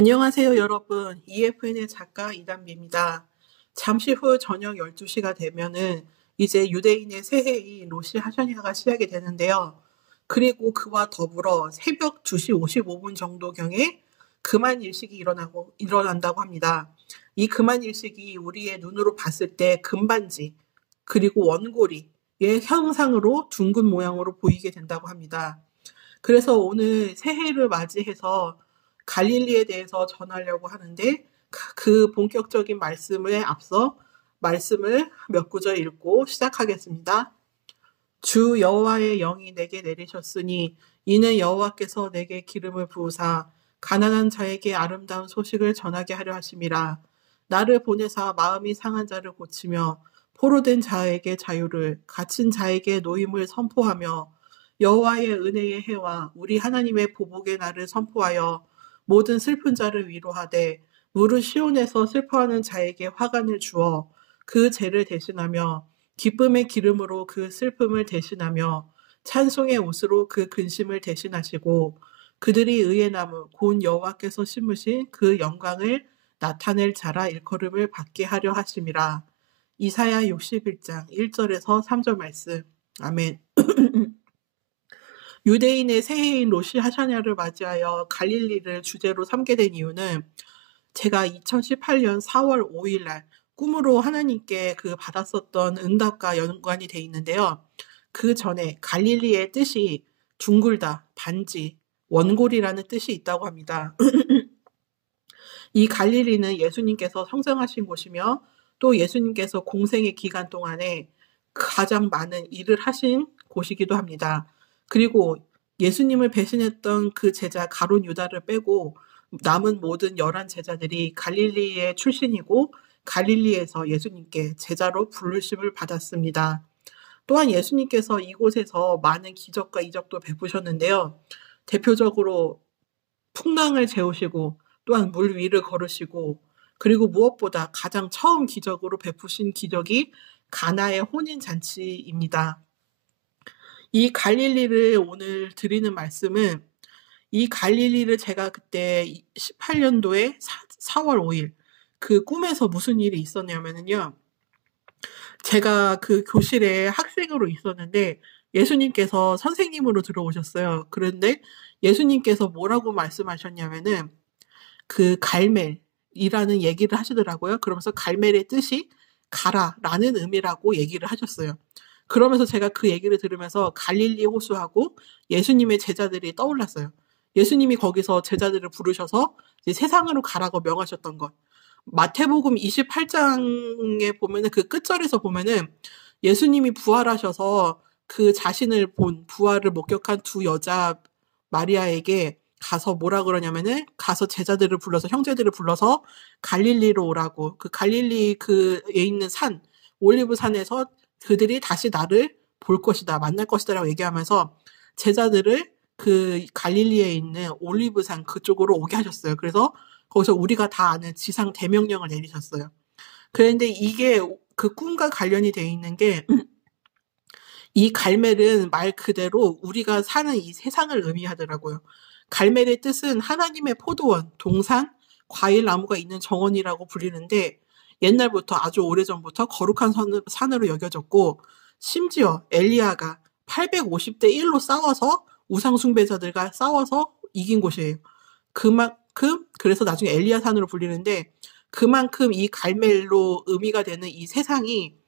안녕하세요, 여러분. EFN의 작가 이담비입니다. 잠시 후 저녁 12시가 되면은 이제 유대인의 새해인 로시 하샤냐가 시작이 되는데요. 그리고 그와 더불어 새벽 2시 55분 정도경에 금안일식이 일어난다고 합니다. 이 금안일식이 우리의 눈으로 봤을 때 금반지, 그리고 원고리의 형상으로 둥근 모양으로 보이게 된다고 합니다. 그래서 오늘 새해를 맞이해서 갈릴리에 대해서 전하려고 하는데 그 본격적인 말씀에 앞서 말씀을 몇 구절 읽고 시작하겠습니다. 주 여호와의 영이 내게 내리셨으니 이는 여호와께서 내게 기름을 부으사 가난한 자에게 아름다운 소식을 전하게 하려 하심이라. 나를 보내사 마음이 상한 자를 고치며 포로된 자에게 자유를, 갇힌 자에게 노임을 선포하며 여호와의 은혜의 해와 우리 하나님의 보복의 날을 선포하여 모든 슬픈 자를 위로하되 무릇 시온에서 슬퍼하는 자에게 화관을 주어 그 죄를 대신하며 기쁨의 기름으로 그 슬픔을 대신하며 찬송의 옷으로 그 근심을 대신하시고 그들이 의의 나무 곧 여호와께서 심으신 그 영광을 나타낼 자라 일컬음을 받게 하려 하심이라. 이사야 61장 1절에서 3절 말씀. 아멘. 유대인의 새해인 로시 하샤냐를 맞이하여 갈릴리를 주제로 삼게 된 이유는 제가 2018년 4월 5일 날 꿈으로 하나님께 받았었던 응답과 연관이 돼 있는데요. 그 전에 갈릴리의 뜻이 둥글다, 반지, 원골이라는 뜻이 있다고 합니다. 이 갈릴리는 예수님께서 성생하신 곳이며 또 예수님께서 공생의 기간 동안에 가장 많은 일을 하신 곳이기도 합니다. 그리고 예수님을 배신했던 그 제자 가룟 유다를 빼고 남은 모든 11 제자들이 갈릴리의 출신이고 갈릴리에서 예수님께 제자로 부르심을 받았습니다. 또한 예수님께서 이곳에서 많은 기적과 이적도 베푸셨는데요. 대표적으로 풍랑을 재우시고 또한 물 위를 걸으시고 그리고 무엇보다 가장 처음 기적으로 베푸신 기적이 가나의 혼인잔치입니다. 이 갈릴리를 오늘 드리는 말씀은 이 갈릴리를 제가 그때 18년도에 4월 5일 그 꿈에서 무슨 일이 있었냐면요. 제가 그 교실에 학생으로 있었는데 예수님께서 선생님으로 들어오셨어요. 그런데 예수님께서 뭐라고 말씀하셨냐면은 그 갈멜이라는 얘기를 하시더라고요. 그러면서 갈멜의 뜻이 가라라는 의미라고 얘기를 하셨어요. 그러면서 제가 그 얘기를 들으면서 갈릴리 호수하고 예수님의 제자들이 떠올랐어요. 예수님이 거기서 제자들을 부르셔서 이제 세상으로 가라고 명하셨던 것. 마태복음 28장에 보면은 그 끝절에서 보면은 예수님이 부활하셔서 그 자신을 본 부활을 목격한 두 여자 마리아에게 가서 뭐라 그러냐면은 가서 제자들을 불러서 형제들을 불러서 갈릴리로 오라고 그 갈릴리 그에 있는 산 올리브 산에서 그들이 다시 나를 볼 것이다 만날 것이다라고 얘기하면서 제자들을 그 갈릴리에 있는 올리브 산 그쪽으로 오게 하셨어요. 그래서 거기서 우리가 다 아는 지상 대명령을 내리셨어요. 그런데 이게 그 꿈과 관련이 돼 있는 게 이 갈멜은 말 그대로 우리가 사는 이 세상을 의미하더라고요. 갈멜의 뜻은 하나님의 포도원, 동산, 과일 나무가 있는 정원이라고 불리는데 옛날부터 아주 오래전부터 거룩한 산으로 여겨졌고 심지어 엘리야가 850대 1로 싸워서 우상 숭배자들과 싸워서 이긴 곳이에요. 그만큼 그래서 나중에 엘리야 산으로 불리는데 그만큼 이 갈멜로 의미가 되는 이 세상이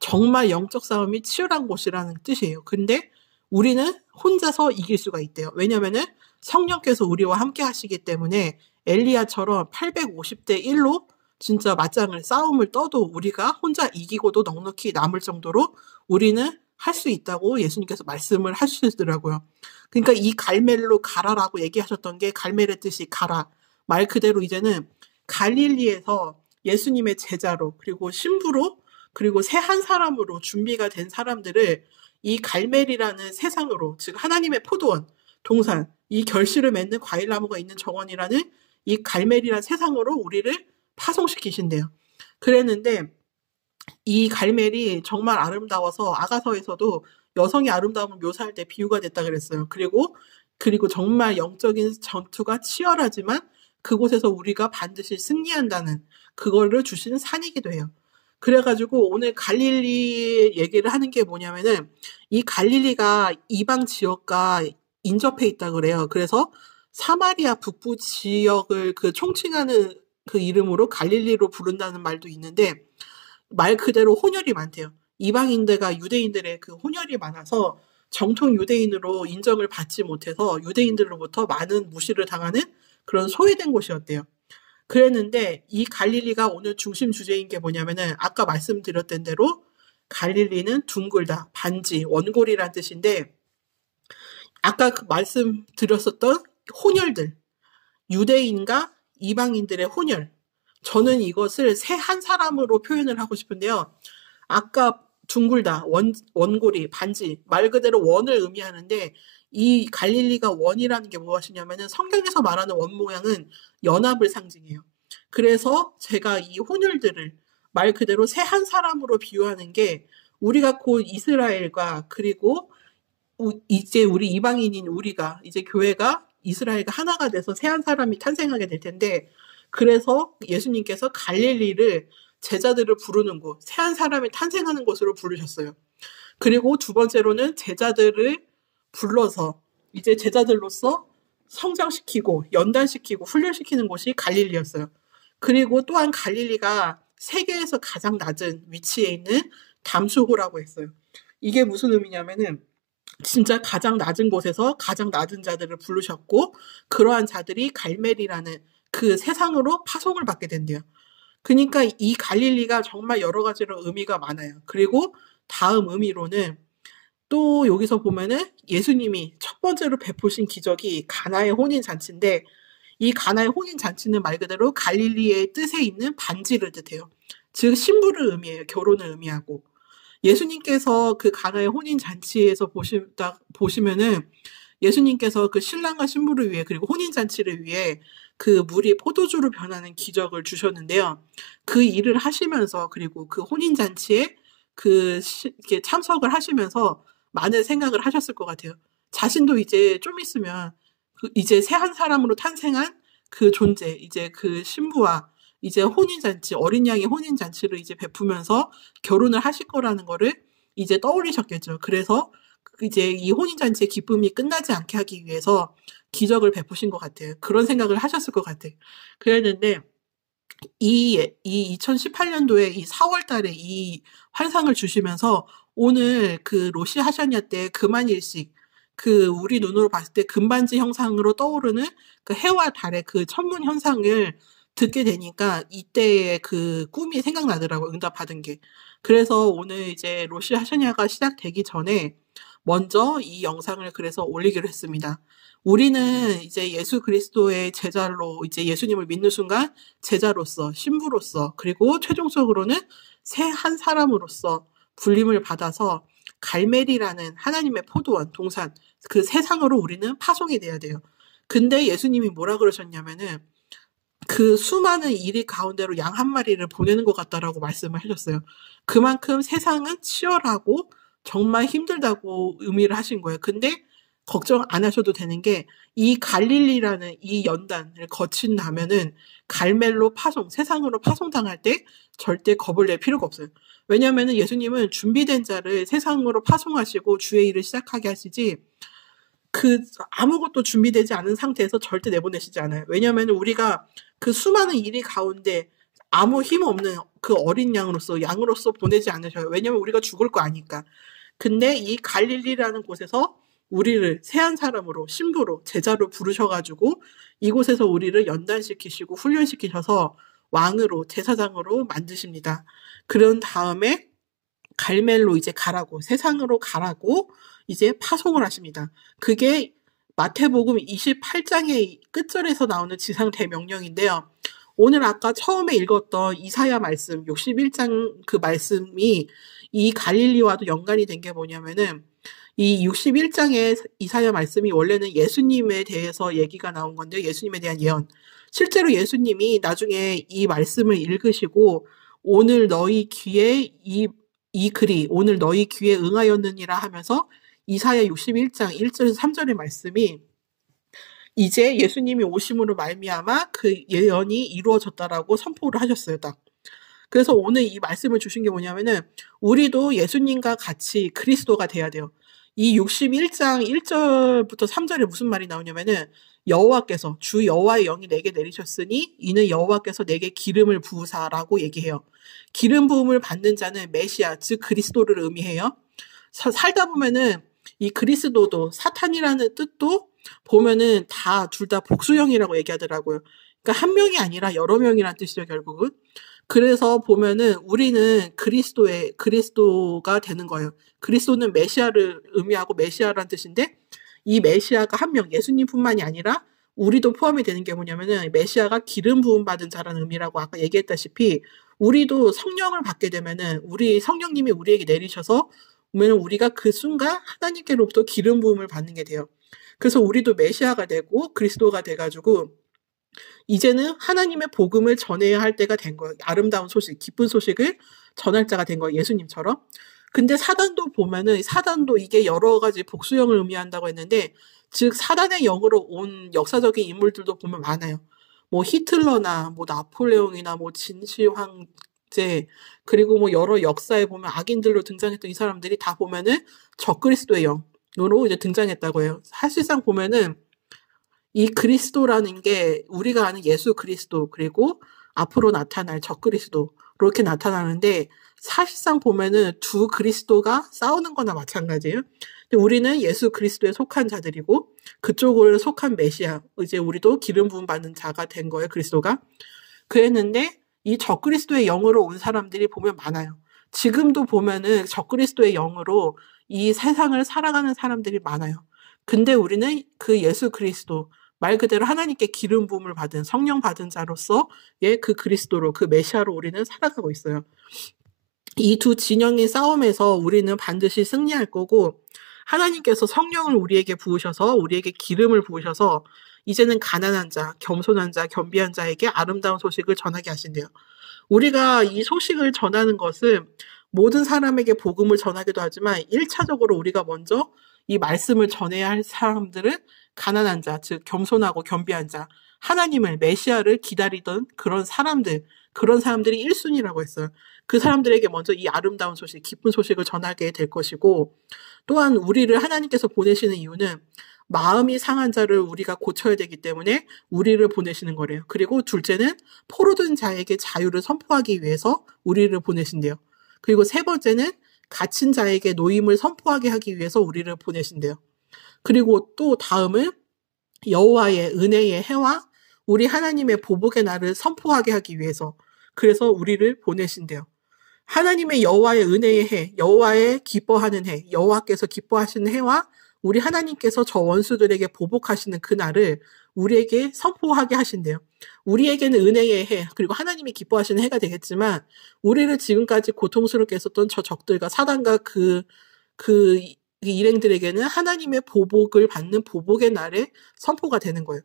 정말 영적 싸움이 치열한 곳이라는 뜻이에요. 근데 우리는 혼자서 이길 수가 있대요. 왜냐면은 성령께서 우리와 함께 하시기 때문에 엘리야처럼 850대 1로 진짜 맞짱을 싸움을 떠도 우리가 혼자 이기고도 넉넉히 남을 정도로 우리는 할 수 있다고 예수님께서 말씀을 하시더라고요. 그러니까 이 갈멜로 가라라고 얘기하셨던 게 갈멜의 뜻이 가라. 말 그대로 이제는 갈릴리에서 예수님의 제자로 그리고 신부로 그리고 새 한 사람으로 준비가 된 사람들을 이 갈멜이라는 세상으로 즉 하나님의 포도원, 동산, 이 결실을 맺는 과일나무가 있는 정원이라는 이 갈멜이라는 세상으로 우리를 파송시키신대요. 그랬는데 이 갈멜이 정말 아름다워서 아가서에서도 여성의 아름다움을 묘사할 때 비유가 됐다 그랬어요. 그리고 정말 영적인 전투가 치열하지만 그곳에서 우리가 반드시 승리한다는 그거를 주시는 산이기도 해요. 그래 가지고 오늘 갈릴리 얘기를 하는 게 뭐냐면은 이 갈릴리가 이방 지역과 인접해 있다 그래요. 그래서 사마리아 북부 지역을 그 총칭하는 그 이름으로 갈릴리로 부른다는 말도 있는데 말 그대로 혼혈이 많대요. 이방인들과 유대인들의 그 혼혈이 많아서 정통 유대인으로 인정을 받지 못해서 유대인들로부터 많은 무시를 당하는 그런 소외된 곳이었대요. 그랬는데 이 갈릴리가 오늘 중심 주제인 게 뭐냐면은 아까 말씀드렸던 대로 갈릴리는 둥글다, 반지, 원골이란 뜻인데 아까 그 말씀드렸었던 혼혈들, 유대인과 이방인들의 혼혈. 저는 이것을 새 한 사람으로 표현을 하고 싶은데요. 아까 둥글다, 원골이, 반지, 말 그대로 원을 의미하는데 이 갈릴리가 원이라는 게 무엇이냐면은 성경에서 말하는 원 모양은 연합을 상징해요. 그래서 제가 이 혼혈들을 말 그대로 새 한 사람으로 비유하는 게 우리가 곧 이스라엘과 그리고 이제 우리 이방인인 우리가 이제 교회가 이스라엘과 하나가 돼서 새 한 사람이 탄생하게 될 텐데 그래서 예수님께서 갈릴리를 제자들을 부르는 곳, 새 한 사람이 탄생하는 곳으로 부르셨어요. 그리고 두 번째로는 제자들을 불러서 이제 제자들로서 성장시키고 연단시키고 훈련시키는 곳이 갈릴리였어요. 그리고 또한 갈릴리가 세계에서 가장 낮은 위치에 있는 담수호라고 했어요. 이게 무슨 의미냐면은 진짜 가장 낮은 곳에서 가장 낮은 자들을 부르셨고 그러한 자들이 갈멜이라는 그 세상으로 파송을 받게 된대요. 그러니까 이 갈릴리가 정말 여러 가지로 의미가 많아요. 그리고 다음 의미로는 또 여기서 보면은 예수님이 첫 번째로 베푸신 기적이 가나의 혼인 잔치인데 이 가나의 혼인 잔치는 말 그대로 갈릴리의 뜻에 있는 반지를 뜻해요. 즉 신부를 의미해요. 결혼을 의미하고. 예수님께서 그 가나의 혼인 잔치에서 보시면은 예수님께서 그 신랑과 신부를 위해 그리고 혼인 잔치를 위해 그 물이 포도주로 변하는 기적을 주셨는데요. 그 일을 하시면서 그리고 그 혼인 잔치에 이렇게 참석을 하시면서 많은 생각을 하셨을 것 같아요. 자신도 이제 좀 있으면 이제 새 한 사람으로 탄생한 그 존재, 이제 그 신부와 이제 혼인잔치, 어린 양의 혼인잔치를 이제 베푸면서 결혼을 하실 거라는 거를 이제 떠올리셨겠죠. 그래서 이제 이 혼인잔치의 기쁨이 끝나지 않게 하기 위해서 기적을 베푸신 것 같아요. 그런 생각을 하셨을 것 같아요. 그랬는데 이 2018년도에 이 4월 달에 이 환상을 주시면서 오늘 그 로시 하샤냐 때 금한일식 그 우리 눈으로 봤을 때 금반지 형상으로 떠오르는 그 해와 달의 그 천문 현상을 듣게 되니까 이때의 그 꿈이 생각나더라고요. 응답받은 게. 그래서 오늘 이제 로시 하샤냐가 시작되기 전에 먼저 이 영상을 그래서 올리기로 했습니다. 우리는 이제 예수 그리스도의 제자로 이제 예수님을 믿는 순간 제자로서 신부로서 그리고 최종적으로는 새 한 사람으로서 불림을 받아서 갈멜이라는 하나님의 포도원 동산 그 세상으로 우리는 파송이 돼야 돼요. 근데 예수님이 뭐라 그러셨냐면은 그 수많은 이리 가운데로 양 한 마리를 보내는 것 같다라고 말씀을 하셨어요. 그만큼 세상은 치열하고 정말 힘들다고 의미를 하신 거예요. 근데 걱정 안 하셔도 되는 게 이 갈릴리라는 이 연단을 거친다면은 갈멜로 파송, 세상으로 파송당할 때 절대 겁을 낼 필요가 없어요. 왜냐하면은 예수님은 준비된 자를 세상으로 파송하시고 주의 일을 시작하게 하시지 그 아무것도 준비되지 않은 상태에서 절대 내보내시지 않아요. 왜냐하면 우리가 그 수많은 일이 가운데 아무 힘 없는 그 어린 양으로서 보내지 않으셔요. 왜냐하면 우리가 죽을 거 아니까. 근데 이 갈릴리라는 곳에서 우리를 새 한 사람으로 신부로 제자로 부르셔가지고 이곳에서 우리를 연단시키시고 훈련시키셔서 왕으로 제사장으로 만드십니다. 그런 다음에 갈멜로 이제 가라고 세상으로 가라고 이제 파송을 하십니다. 그게 마태복음 28장의 끝절에서 나오는 지상 대명령인데요. 오늘 아까 처음에 읽었던 이사야 말씀 61장 그 말씀이 이 갈릴리와도 연관이 된 게 뭐냐면은 이 61장의 이사야 말씀이 원래는 예수님에 대해서 얘기가 나온 건데 예수님에 대한 예언. 실제로 예수님이 나중에 이 말씀을 읽으시고 오늘 너희 귀에 이 글이 오늘 너희 귀에 응하였느니라 하면서 이사야 61장 1절에서 3절의 말씀이 이제 예수님이 오심으로 말미암아 그 예언이 이루어졌다라고 선포를 하셨어요, 딱. 그래서 오늘 이 말씀을 주신 게 뭐냐면은 우리도 예수님과 같이 그리스도가 돼야 돼요. 이 61장 1 절부터 3 절에 무슨 말이 나오냐면은 여호와께서 주 여호와의 영이 내게 내리셨으니 이는 여호와께서 내게 기름을 부으사라고 얘기해요. 기름 부음을 받는 자는 메시아 즉 그리스도를 의미해요. 살다 보면은 이 그리스도도 사탄이라는 뜻도 보면은 다 둘 다 복수형이라고 얘기하더라고요. 그러니까 한 명이 아니라 여러 명이란 뜻이죠, 결국은. 그래서 보면은 우리는 그리스도가 되는 거예요. 그리스도는 메시아를 의미하고 메시아라는 뜻인데 이 메시아가 한 명, 예수님뿐만이 아니라 우리도 포함이 되는 게 뭐냐면은 메시아가 기름 부음 받은 자라는 의미라고 아까 얘기했다시피 우리도 성령을 받게 되면은 우리 성령님이 우리에게 내리셔서 보면은 우리가 그 순간 하나님께로부터 기름 부음을 받는 게 돼요. 그래서 우리도 메시아가 되고 그리스도가 돼 가지고 이제는 하나님의 복음을 전해야 할 때가 된 거예요. 아름다운 소식, 기쁜 소식을 전할 자가 된 거예요, 예수님처럼. 근데 사단도 보면은 사단도 이게 여러 가지 복수형을 의미한다고 했는데 즉 사단의 영으로 온 역사적인 인물들도 보면 많아요. 뭐 히틀러나 뭐 나폴레옹이나 뭐 진시 황제 그리고 뭐 여러 역사에 보면 악인들로 등장했던 이 사람들이 다 보면은 적그리스도의 영으로 이제 등장했다고 해요. 사실상 보면은 이 그리스도라는 게 우리가 아는 예수 그리스도 그리고 앞으로 나타날 적그리스도 이렇게 나타나는데 사실상 보면은 두 그리스도가 싸우는 거나 마찬가지예요. 근데 우리는 예수 그리스도에 속한 자들이고 그쪽을 속한 메시아 이제 우리도 기름 부음 받는 자가 된 거예요, 그리스도가. 그랬는데 이 적그리스도의 영으로 온 사람들이 보면 많아요. 지금도 보면은 적그리스도의 영으로 이 세상을 살아가는 사람들이 많아요. 근데 우리는 그 예수 그리스도 말 그대로 하나님께 기름 부음을 받은 성령 받은 자로서의 그 그리스도로 그 메시아로 우리는 살아가고 있어요. 이 두 진영의 싸움에서 우리는 반드시 승리할 거고 하나님께서 성령을 우리에게 부으셔서 우리에게 기름을 부으셔서 이제는 가난한 자, 겸손한 자, 겸비한 자에게 아름다운 소식을 전하게 하신대요. 우리가 이 소식을 전하는 것은 모든 사람에게 복음을 전하기도 하지만 1차적으로 우리가 먼저 이 말씀을 전해야 할 사람들은 가난한 자, 즉 겸손하고 겸비한 자, 하나님을 메시아를 기다리던 그런 사람들이 1순위라고 했어요. 그 사람들에게 먼저 이 아름다운 소식, 기쁜 소식을 전하게 될 것이고 또한 우리를 하나님께서 보내시는 이유는 마음이 상한 자를 우리가 고쳐야 되기 때문에 우리를 보내시는 거래요. 그리고 둘째는 포로된 자에게 자유를 선포하기 위해서 우리를 보내신대요. 그리고 세 번째는 갇힌 자에게 노임을 선포하게 하기 위해서 우리를 보내신대요. 그리고 또 다음은 여호와의 은혜의 해와 우리 하나님의 보복의 날을 선포하게 하기 위해서 그래서 우리를 보내신대요. 하나님의 여호와의 은혜의 해, 여호와의 기뻐하는 해, 여호와께서 기뻐하시는 해와 우리 하나님께서 저 원수들에게 보복하시는 그 날을 우리에게 선포하게 하신대요. 우리에게는 은혜의 해, 그리고 하나님이 기뻐하시는 해가 되겠지만 우리를 지금까지 고통스럽게 했었던 저 적들과 사단과 그 일행들에게는 하나님의 보복을 받는 보복의 날에 선포가 되는 거예요.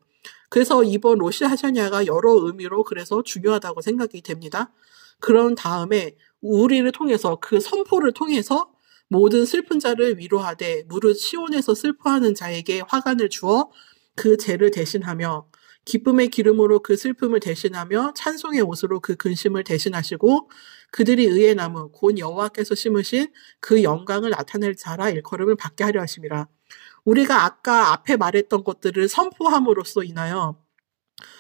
그래서 이번 로시 하샤냐가 여러 의미로 그래서 중요하다고 생각이 됩니다. 그런 다음에 우리를 통해서 그 선포를 통해서 모든 슬픈 자를 위로하되 무릇 시온에서 슬퍼하는 자에게 화관을 주어 그 죄를 대신하며 기쁨의 기름으로 그 슬픔을 대신하며 찬송의 옷으로 그 근심을 대신하시고 그들이 의의 나무 곧 여호와께서 심으신 그 영광을 나타낼 자라 일컬음을 받게 하려 하심이라. 우리가 아까 앞에 말했던 것들을 선포함으로써 인하여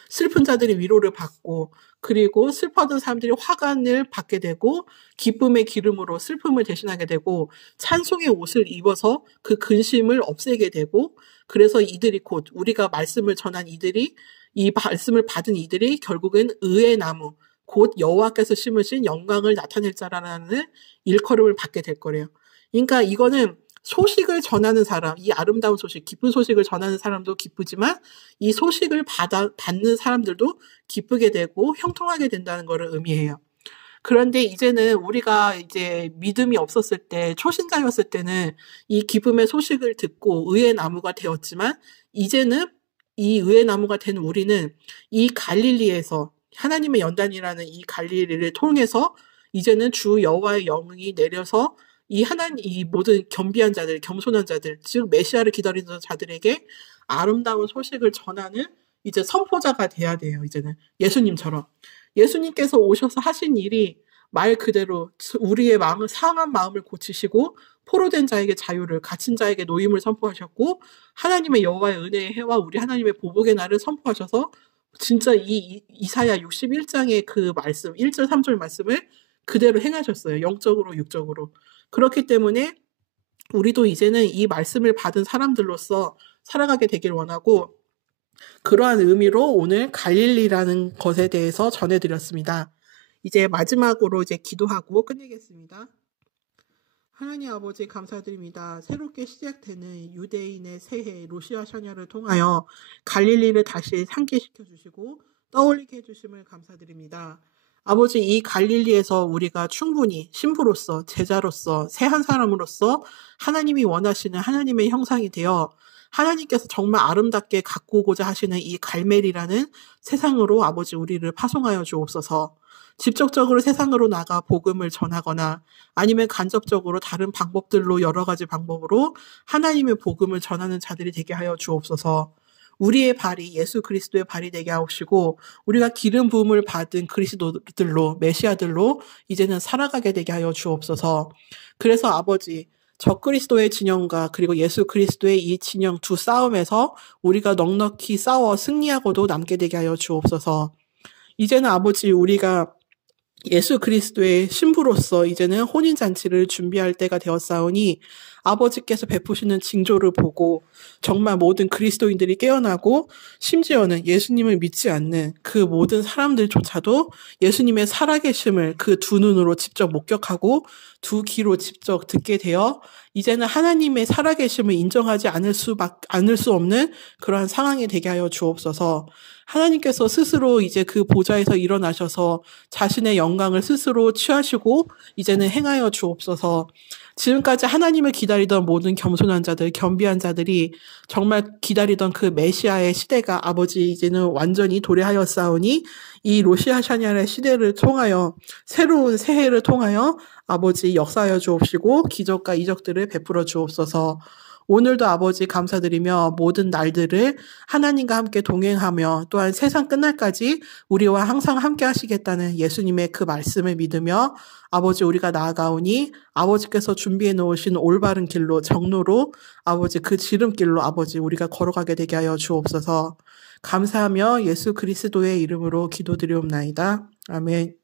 슬픈 자들이 위로를 받고 그리고 슬퍼하던 사람들이 화관을 받게 되고 기쁨의 기름으로 슬픔을 대신하게 되고 찬송의 옷을 입어서 그 근심을 없애게 되고 그래서 이들이 곧 우리가 말씀을 전한 이들이 이 말씀을 받은 이들이 결국엔 의의 나무 곧 여호와께서 심으신 영광을 나타낼 자라는 일컬음을 받게 될 거래요. 그러니까 이거는 소식을 전하는 사람, 이 아름다운 소식, 기쁜 소식을 전하는 사람도 기쁘지만 이 소식을 받는 사람들도 기쁘게 되고 형통하게 된다는 것을 의미해요. 그런데 이제는 우리가 이제 믿음이 없었을 때, 초신자였을 때는 이 기쁨의 소식을 듣고 의의 나무가 되었지만 이제는 이 의의 나무가 된 우리는 이 갈릴리에서 하나님의 연단이라는 이 갈릴리를 통해서 이제는 주 여호와의 영이 내려서 이 모든 겸비한 자들, 겸손한 자들, 즉 메시아를 기다리는 자들에게 아름다운 소식을 전하는 이제 선포자가 돼야 돼요 이제는 예수님처럼. 예수님께서 오셔서 하신 일이 말 그대로 우리의 마음을 상한 마음을 고치시고 포로된 자에게 자유를 갇힌 자에게 노임을 선포하셨고 하나님의 여호와의 은혜의 해와 우리 하나님의 보복의 날을 선포하셔서 진짜 이사야 61 장의 그 말씀 1 절 3절 말씀을 그대로 행하셨어요 영적으로 육적으로. 그렇기 때문에 우리도 이제는 이 말씀을 받은 사람들로서 살아가게 되길 원하고 그러한 의미로 오늘 갈릴리라는 것에 대해서 전해 드렸습니다. 이제 마지막으로 이제 기도하고 끝내겠습니다. 하나님 아버지 감사드립니다. 새롭게 시작되는 유대인의 새해 로시아샤냐를 통하여 갈릴리를 다시 상기시켜 주시고 떠올리게 해주심을 감사드립니다. 아버지 이 갈릴리에서 우리가 충분히 신부로서 제자로서 새 한 사람으로서 하나님이 원하시는 하나님의 형상이 되어 하나님께서 정말 아름답게 가꾸고자 하시는 이 갈멜이라는 세상으로 아버지 우리를 파송하여 주옵소서. 직접적으로 세상으로 나가 복음을 전하거나 아니면 간접적으로 다른 방법들로 여러 가지 방법으로 하나님의 복음을 전하는 자들이 되게 하여 주옵소서. 우리의 발이 예수 그리스도의 발이 되게 하옵시고 우리가 기름 부음을 받은 그리스도들로 메시아들로 이제는 살아가게 되게 하여 주옵소서. 그래서 아버지 적그리스도의 진영과 그리고 예수 그리스도의 이 진영 두 싸움에서 우리가 넉넉히 싸워 승리하고도 남게 되게 하여 주옵소서. 이제는 아버지 우리가 예수 그리스도의 신부로서 이제는 혼인잔치를 준비할 때가 되었사오니 아버지께서 베푸시는 징조를 보고 정말 모든 그리스도인들이 깨어나고 심지어는 예수님을 믿지 않는 그 모든 사람들조차도 예수님의 살아계심을 그 두 눈으로 직접 목격하고 두 귀로 직접 듣게 되어 이제는 하나님의 살아계심을 인정하지 않을 수 없는 그러한 상황이 되게 하여 주옵소서. 하나님께서 스스로 이제 그 보좌에서 일어나셔서 자신의 영광을 스스로 취하시고 이제는 행하여 주옵소서. 지금까지 하나님을 기다리던 모든 겸손한 자들, 겸비한 자들이 정말 기다리던 그 메시아의 시대가 아버지 이제는 완전히 도래하였사오니 이 로시아샤냐의 시대를 통하여 새로운 새해를 통하여 아버지 역사하여 주옵시고 기적과 이적들을 베풀어 주옵소서. 오늘도 아버지 감사드리며 모든 날들을 하나님과 함께 동행하며 또한 세상 끝날까지 우리와 항상 함께 하시겠다는 예수님의 그 말씀을 믿으며 아버지 우리가 나아가오니 아버지께서 준비해 놓으신 올바른 길로 정로로 아버지 그 지름길로 아버지 우리가 걸어가게 되게 하여 주옵소서. 감사하며 예수 그리스도의 이름으로 기도드리옵나이다. 아멘.